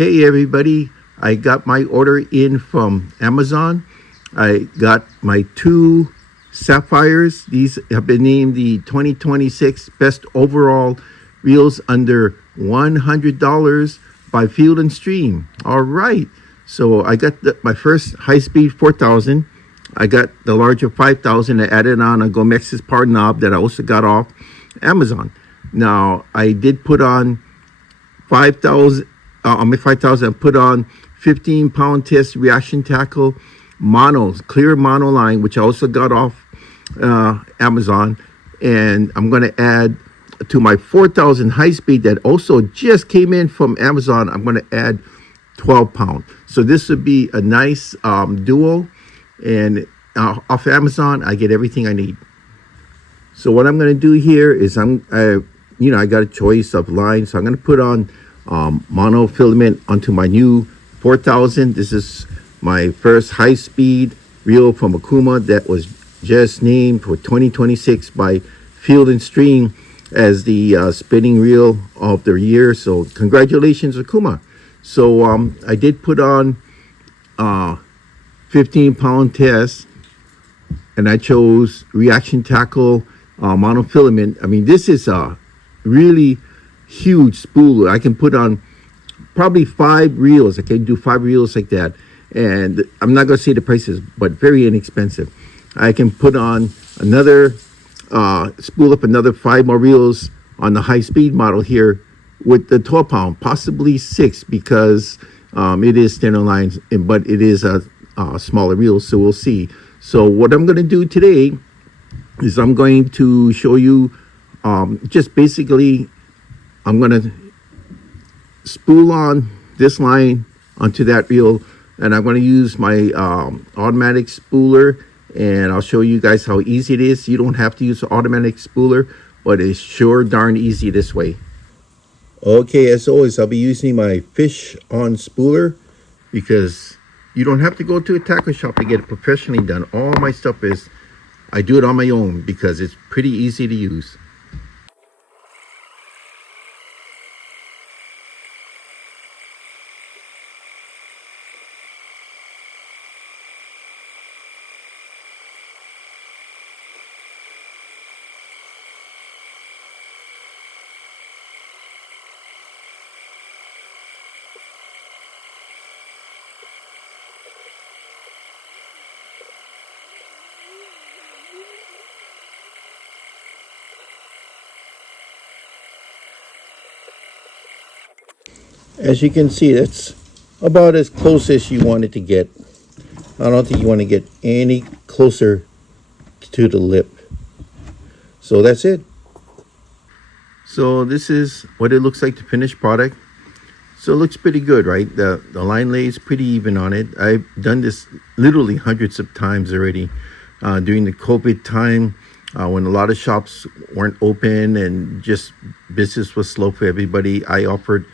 Hey everybody, I got my order in from Amazon. I got my two Safyres. These have been named the 2026 Best Overall Reels under $100 by Field and Stream. All right, so I got my first high-speed 4000. I got the larger 5000. I added on a Gomex's Par knob that I also got off Amazon. Now, I did put on 5,000, I put on 15-pound test reaction tackle clear mono line, which I also got off Amazon. And I'm going to add to my 4,000 high speed that also just came in from Amazon. I'm going to add 12-pound. So this would be a nice duo. And off Amazon, I get everything I need. So what I'm going to do here is I got a choice of lines. So I'm going to put on monofilament onto my new 4000. This is my first high-speed reel from Okuma that was just named for 2026 by Field and Stream as the spinning reel of the year. So congratulations, Okuma. So I did put on 15-pound test, and I chose reaction tackle monofilament. I mean, this is a really huge spool. I can put on probably 5 reels. I can do 5 reels like that. And I'm not going to say the prices, but very inexpensive. I can put on another, spool up another 5 more reels on the high speed model here with the 12-pound, possibly 6, because it is thinner lines, but it is a smaller reel. So we'll see. So what I'm going to do today is I'm going to show you just basically, I'm going to spool on this line onto that reel, and I'm going to use my automatic spooler, and I'll show you guys how easy it is. You don't have to use an automatic spooler, but it's sure darn easy this way. Okay, as always, I'll be using my fish on spooler because you don't have to go to a tackle shop to get it professionally done. All my stuff I do it on my own because it's pretty easy to use. As you can see, that's about as close as you want it to get. I don't think you want to get any closer to the lip. So that's it. So this is what it looks like, the finished product. So it looks pretty good, right? The line lays pretty even on it. I've done this literally hundreds of times already during the COVID time when a lot of shops weren't open and just business was slow for everybody. I offered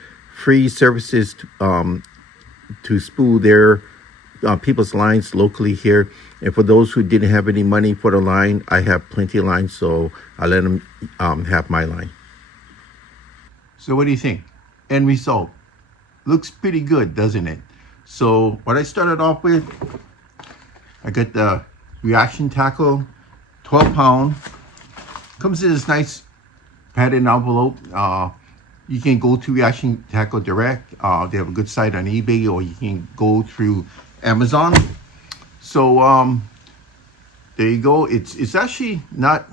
free services to spool their people's lines locally here. And for those who didn't have any money for the line, I have plenty of lines, so I let them have my line. So what do you think? End result. Looks pretty good, doesn't it? So what I started off with, I got the reaction tackle, 12-pound. Comes in this nice padded envelope. You can go to Reaction Tackle Direct. They have a good site on eBay, or you can go through Amazon. So there you go. It's actually not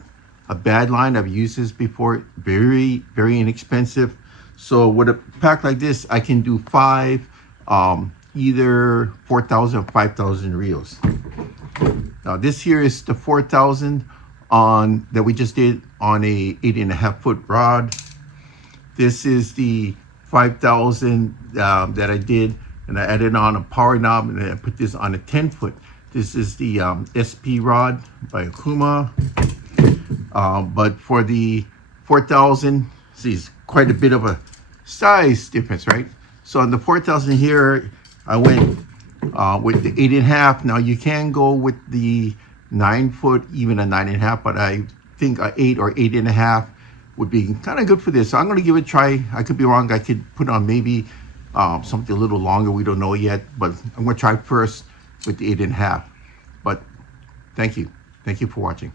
a bad line. I've used this before. Very, very inexpensive. So with a pack like this, I can do 5, either 4,000 or 5,000 reels. Now this here is the 4,000 that we just did on a 8.5-foot rod. This is the 5,000 that I did, and I added on a power knob, and I put this on a 10-foot. This is the SP rod by Okuma. But for the 4,000, see, it's quite a bit of a size difference, right? So on the 4,000 here, I went with the 8.5. Now you can go with the 9-foot, even a 9.5, but I think a 8 or 8.5 would be kind of good for this. So I'm going to give it a try. I could be wrong. I could put on maybe something a little longer. We don't know yet, but I'm going to try first with the 8.5. But thank you for watching.